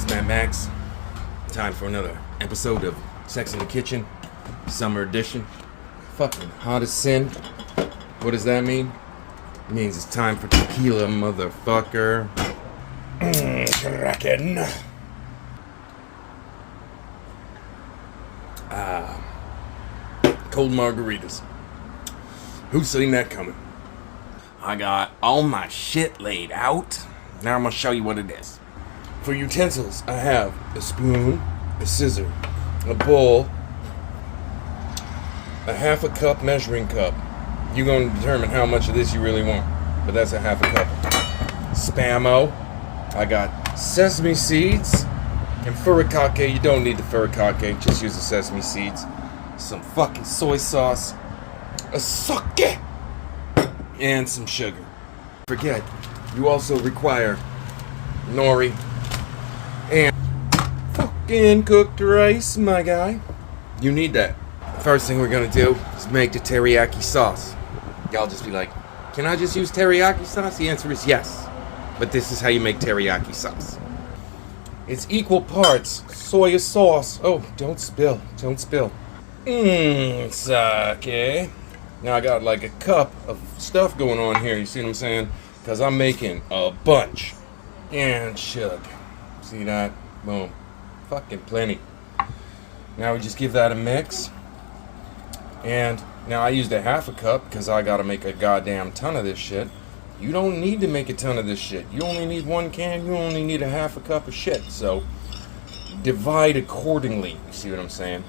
It's Matt Max. Time for another episode of Sex in the Kitchen, Summer Edition. Fucking hot as sin. What does that mean? It means it's time for tequila, motherfucker. Kraken. Cold margaritas. Who's seen that coming? I got all my shit laid out. Now I'm gonna show you what it is. For utensils, I have a spoon, a scissor, a bowl, a half a cup measuring cup. You're gonna determine how much of this you really want, but that's a half a cup. Spam-o. I got sesame seeds and furikake. You don't need the furikake, just use the sesame seeds. Some fucking soy sauce, a sake, and some sugar. Forget, you also require nori and fucking cooked rice, my guy. You need that. First thing we're gonna do is make the teriyaki sauce. Y'all just be like, can I just use teriyaki sauce? The answer is yes. But this is how you make teriyaki sauce. It's equal parts soy sauce. Oh, don't spill. Don't spill. Sake. Now I got like a cup of stuff going on here. You see what I'm saying? Because I'm making a bunch. And sugar. See that? Boom. Fucking plenty. Now we just give that a mix. And now I used a half a cup because I gotta make a goddamn ton of this shit. You don't need to make a ton of this shit. You only need one can. You only need a half a cup of shit. So divide accordingly. You see what I'm saying?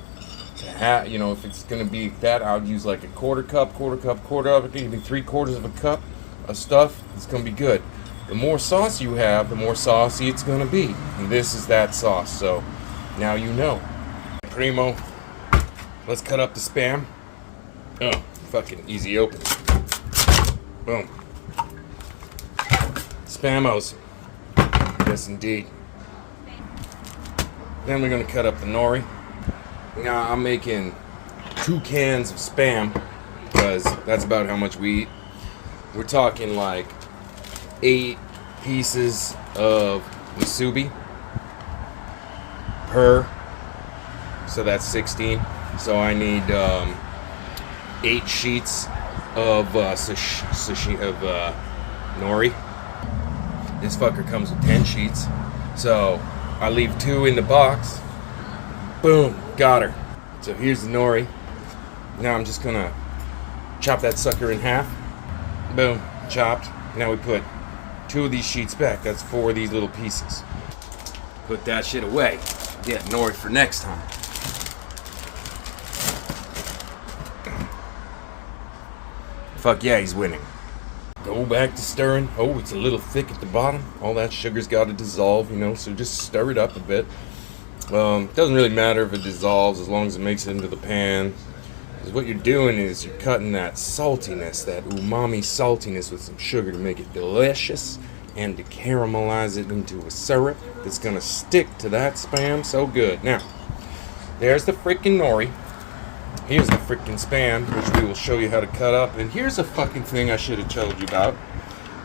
If it's gonna be that, I would use like a quarter cup, even 3/4 of a cup of stuff. It's gonna be good. The more sauce you have, the more saucy it's gonna be. And this is that sauce. So now you know. Primo. Let's cut up the Spam. Oh, fucking easy open. Boom. Spamos. Yes, indeed. Then we're gonna cut up the nori. Now I'm making 2 cans of Spam because that's about how much we eat. We're talking like 8 pieces of musubi per, so that's 16. So I need 8 sheets of nori. This fucker comes with 10 sheets, so I leave 2 in the box. Boom, got her. So here's the nori. Now I'm just gonna chop that sucker in half. Boom, chopped. Now we put 2 of these sheets back. That's 4 of these little pieces. Put that shit away. Get nori for next time. Fuck yeah, he's winning. Go back to stirring. Oh, it's a little thick at the bottom. All that sugar's got to dissolve, so just stir it up a bit. Doesn't really matter if it dissolves as long as it makes it into the pan. Because what you're doing is you're cutting that saltiness, that umami saltiness with some sugar to make it delicious and to caramelize it into a syrup that's going to stick to that Spam so good. Now, there's the freaking nori. Here's the freaking Spam, which we will show you how to cut up. And here's a fucking thing I should have told you about.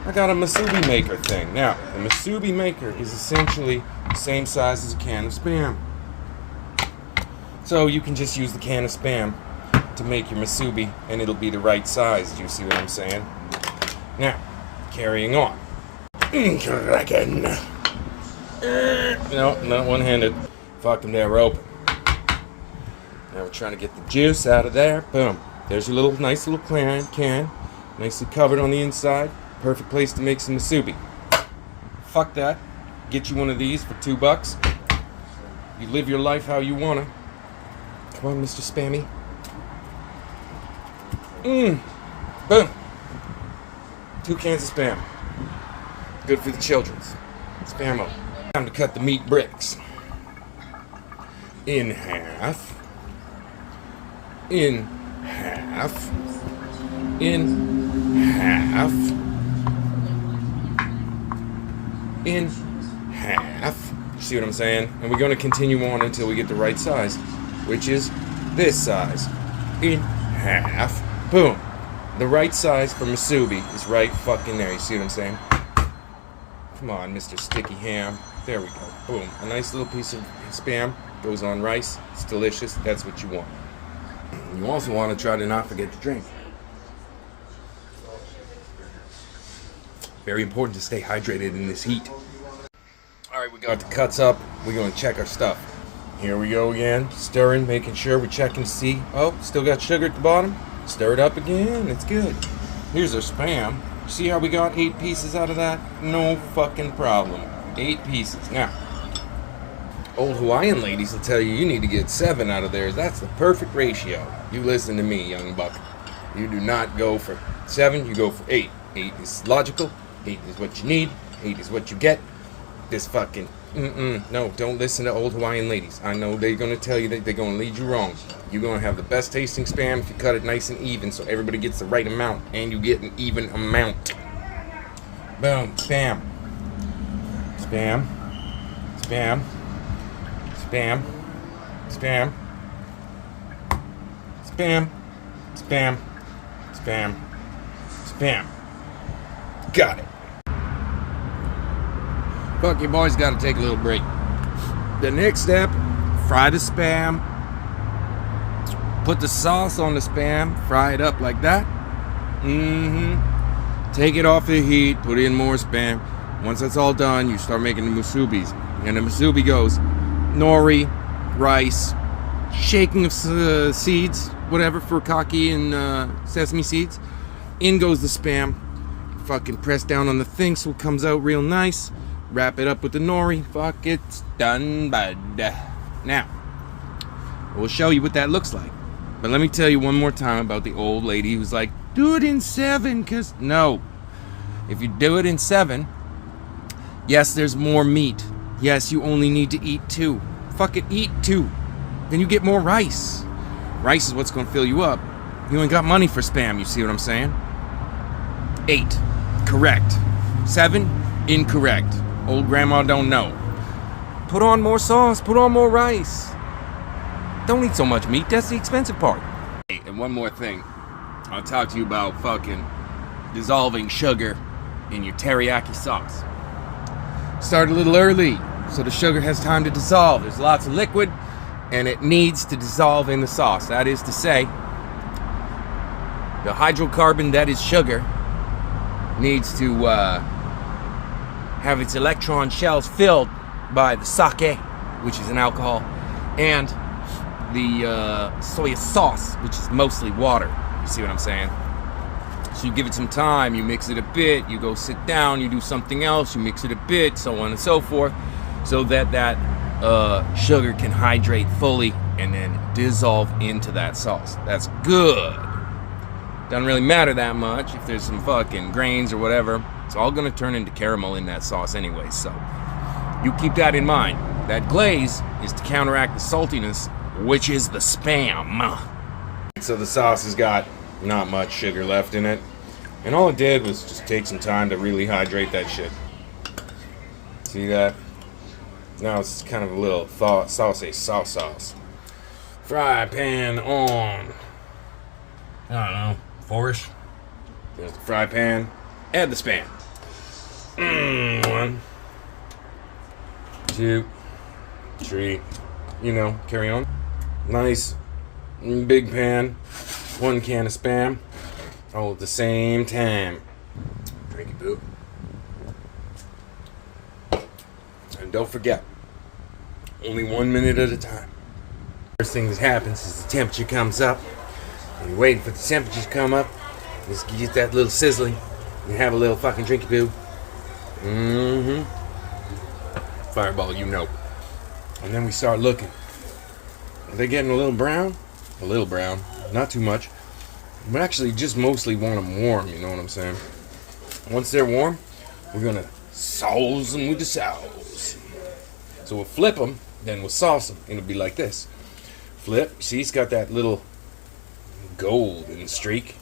I got a musubi maker thing. Now, the musubi maker is essentially the same size as a can of Spam. So you can just use the can of Spam to make your musubi, and it'll be the right size. Do you see what I'm saying? Now, carrying on. Kraken. No, not one-handed. Fuck them, they're open. Now we're trying to get the juice out of there. Boom. There's your nice little can. Nicely covered on the inside. Perfect place to make some musubi. Fuck that. Get you one of these for $2. You live your life how you wanna. Come on, Mr. Spammy. Boom. 2 cans of Spam. Good for the children's. Spam-o. Time to cut the meat bricks. In half. In half. In half. In half. You see what I'm saying? And we're going to continue on until we get the right size, which is this size. In half. Boom. The right size for musubi is right fucking there. You see what I'm saying? Come on, Mr. Sticky Ham. There we go. Boom. A nice little piece of Spam goes on rice. It's delicious. That's what you want. You also want to try to not forget to drink. Very important to stay hydrated in this heat. Alright, we got the cuts up. We're going to check our stuff. Here we go again. Stirring, making sure we're checking to see. Oh, still got sugar at the bottom. Stir it up again. It's good. Here's our Spam. See how we got 8 pieces out of that? No fucking problem. 8 pieces. Now, old Hawaiian ladies will tell you need to get 7 out of there. That's the perfect ratio. You listen to me, young buck. You do not go for 7, you go for 8. 8 is logical. 8 is what you need. 8 is what you get. This fucking... No, don't listen to old Hawaiian ladies. I know they're going to tell you that they're going to lead you wrong. You're going to have the best tasting Spam if you cut it nice and even so everybody gets the right amount and you get an even amount. Boom. Spam. Spam. Spam. Spam. Spam. Spam. Spam. Spam. Spam. Got it. Fuck, your boy's got to take a little break. The next step, fry the Spam. Put the sauce on the Spam. Fry it up like that. Take it off the heat. Put in more Spam. Once that's all done, you start making the musubis. And the musubi goes nori, rice, shaking of seeds, whatever, furikake and sesame seeds. In goes the Spam. Fucking press down on the thing so it comes out real nice. Wrap it up with the nori. Fuck, it's done, bud. Now, we'll show you what that looks like. But let me tell you one more time about the old lady who's like, do it in 7, cause no. If you do it in 7, yes, there's more meat. Yes, you only need to eat 2. Fuck it, eat 2. Then you get more rice. Rice is what's gonna fill you up. You ain't got money for Spam, you see what I'm saying? 8, correct. 7, incorrect. Old grandma don't know. Put on more sauce, put on more rice. Don't eat so much meat, that's the expensive part. Hey, and one more thing. I'll talk to you about fucking dissolving sugar in your teriyaki sauce. Start a little early so the sugar has time to dissolve. There's lots of liquid and it needs to dissolve in the sauce. That is to say, the hydrocarbon that is sugar needs to have its electron shells filled by the sake, which is an alcohol, and the soy sauce, which is mostly water. You see what I'm saying? So you give it some time, you mix it a bit, you go sit down, you do something else, you mix it a bit, so on and so forth, so that that sugar can hydrate fully and then dissolve into that sauce. That's good. Doesn't really matter that much if there's some fucking grains or whatever. It's all gonna turn into caramel in that sauce anyway, so you keep that in mind. That glaze is to counteract the saltiness, which is the Spam. So the sauce has got not much sugar left in it, and all it did was just take some time to really hydrate that shit. See that? Now it's kind of a little sauce. Fry pan on. I don't know, 4-ish. There's the fry pan. Add the Spam. 1, 2, 3. You know, carry on. Nice big pan. 1 can of Spam. All at the same time. Drink it, boo. And don't forget, only 1 minute at a time. First thing that happens is the temperature comes up. And you're waiting for the temperature to come up. Just get that little sizzling. You have a little fucking drinky poo. Fireball, you know. And then we start looking. Are they getting a little brown? A little brown. Not too much. We actually just mostly want them warm, you know what I'm saying? Once they're warm, we're going to sauce them with the sauce. So we'll flip them, then we'll sauce them. And it'll be like this. Flip. See, it's got that little golden streak,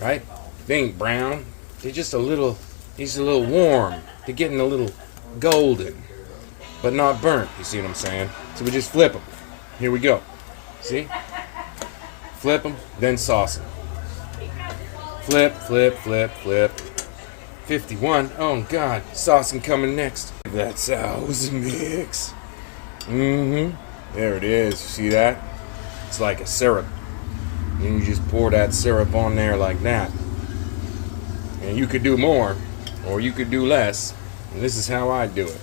right? They ain't brown. They're just a little warm. They're getting a little golden, but not burnt. You see what I'm saying? So we just flip them. Here we go. See? Flip them, then sauce them. Flip, flip, flip, flip. 51. Oh God, saucing coming next. that sauce mix. There it is. You see that? It's like a syrup. And you just pour that syrup on there like that. And you could do more, or you could do less. And this is how I do it.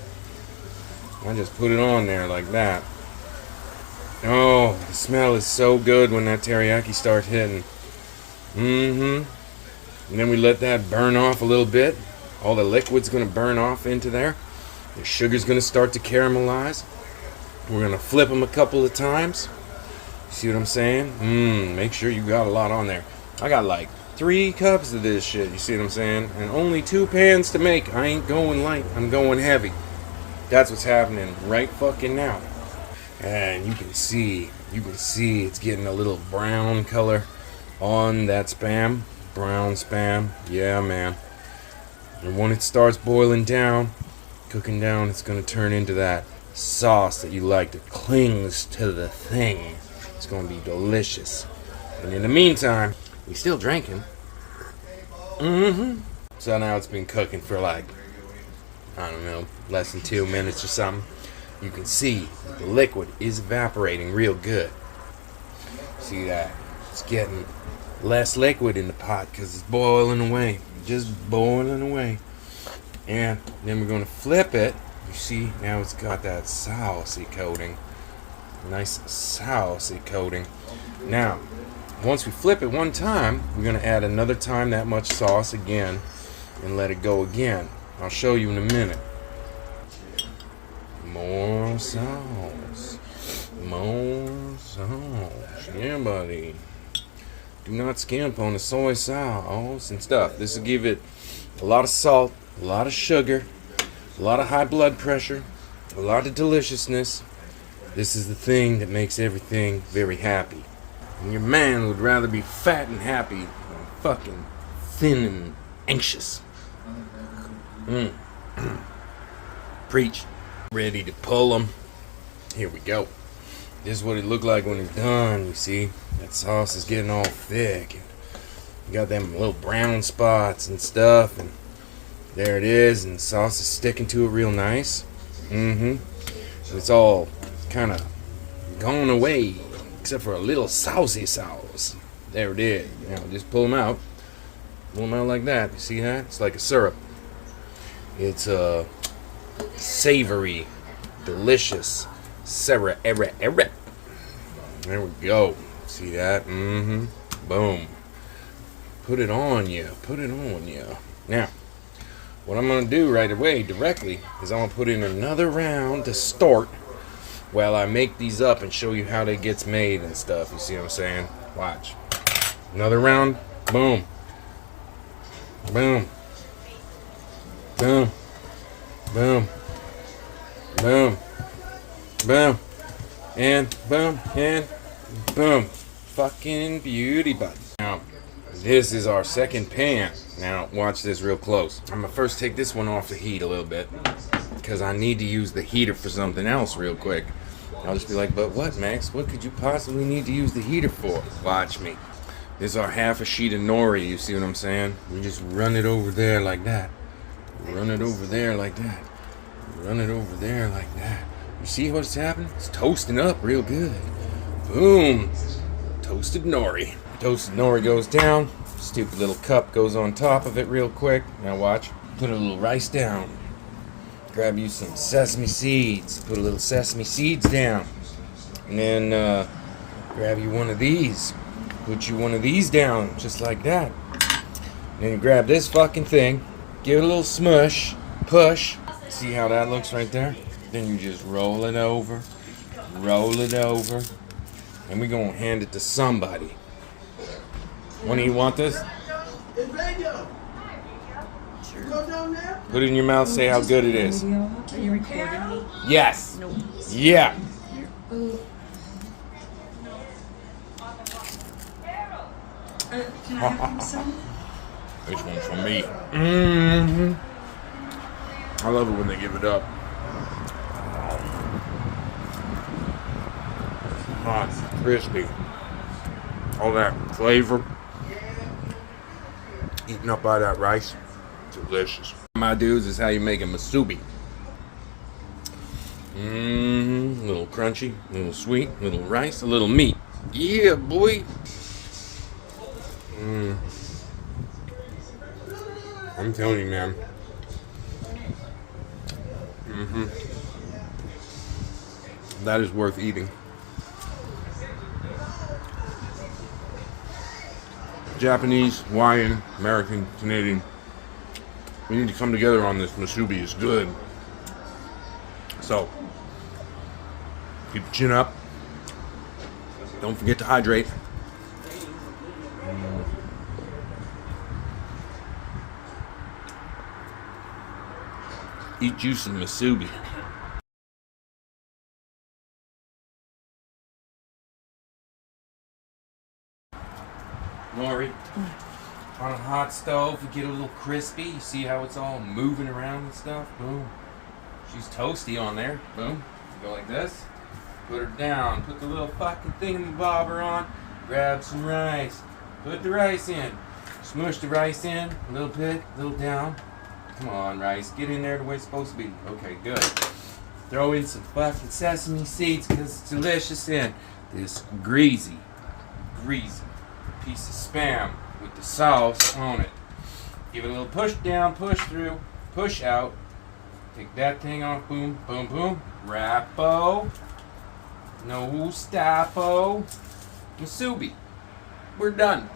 I just put it on there like that. Oh, the smell is so good when that teriyaki starts hitting. And then we let that burn off a little bit. All the liquid's gonna burn off into there. The sugar's gonna start to caramelize. We're gonna flip them a couple of times. See what I'm saying? Make sure you got a lot on there. I got like 3 cups of this shit, you see what I'm saying? And only 2 pans to make. I ain't going light, I'm going heavy. That's what's happening right fucking now. And you can see it's getting a little brown color on that Spam. Brown Spam, yeah man. And when it starts boiling down, cooking down, it's gonna turn into that sauce that you like that clings to the thing. It's gonna be delicious. And in the meantime, we still drinking. So now it's been cooking for like, I don't know, less than 2 minutes or something. You can see the liquid is evaporating real good. See that? It's getting less liquid in the pot because it's boiling away. Just boiling away. And then we're going to flip it. You see, now it's got that saucy coating. Nice saucy coating. Now, once we flip it one time, we're going to add another time that much sauce again and let it go again. I'll show you in a minute. More sauce. More sauce. Yeah, buddy. Do not skimp on the soy sauce and stuff. This will give it a lot of salt, a lot of sugar, a lot of high blood pressure, a lot of deliciousness. This is the thing that makes everything very happy. And your man would rather be fat and happy than fucking thin and anxious. Preach. Ready to pull them. Here we go. This is what it looked like when it's done, you see. That sauce is getting all thick. And you got them little brown spots and stuff. And there it is. And the sauce is sticking to it real nice. And it's all kind of gone away. Except for a little saucy sauce. There it is. Now just pull them out. Pull them out like that. You see that? It's like a syrup. It's a savory, delicious syrup. There we go. See that? Boom. Put it on you. Put it on you. Now, what I'm going to do right away, directly, is I'm going to put in another round to start while I make these up and show you how they gets made and stuff. You see what I'm saying? Watch. Another round. Boom. Boom. Boom. Boom. Boom. Boom. And boom. And boom. Fucking beauty button. Now, this is our second pan. Now, watch this real close. I'm gonna first take this one off the heat a little bit because I need to use the heater for something else real quick. I'll just be like, but what, Max? What could you possibly need to use the heater for? Watch me. This is our half a sheet of nori, you see what I'm saying? We just run it over there like that. Run it over there like that. Run it over there like that. You see what's happening? It's toasting up real good. Boom. Toasted nori. Toasted nori goes down. Stupid little cup goes on top of it real quick. Now watch. Put a little rice down. Grab you some sesame seeds. Put a little sesame seeds down. And then grab you one of these. Put you one of these down, just like that. And then you grab this fucking thing. Give it a little smush. Push. See how that looks right there? Then you just roll it over. Roll it over. And we're going to hand it to somebody. When do you want this? Put it in your mouth, say how good it is. Are you recording me? Yes. No. Yeah. Can I have some? This one's for me. I love it when they give it up. Hot, crispy. All that flavor. Eaten up by that rice. Delicious. My dudes, is how you make a musubi. A little crunchy, a little sweet, a little rice, a little meat. Yeah, boy. I'm telling you, man. That is worth eating. Japanese, Hawaiian, American, Canadian. We need to come together on this. Musubi is good. So, keep your chin up. Don't forget to hydrate. Eat you some musubi. Lori, on a hot stove, we get a little crispy. You see how it's all moving around and stuff? Boom. She's toasty on there. Boom. Go like this. Put her down. Put the little fucking thingamabobber on. Grab some rice. Put the rice in. Smush the rice in. A little bit. A little down. Come on, rice. Get in there the way it's supposed to be. Okay, good. Throw in some fucking sesame seeds because it's delicious in this greasy piece of Spam with the sauce on it. Give it a little push down, push through, push out. Take that thing off. Boom, boom, boom. Rappo. No stoppo. Musubi. We're done.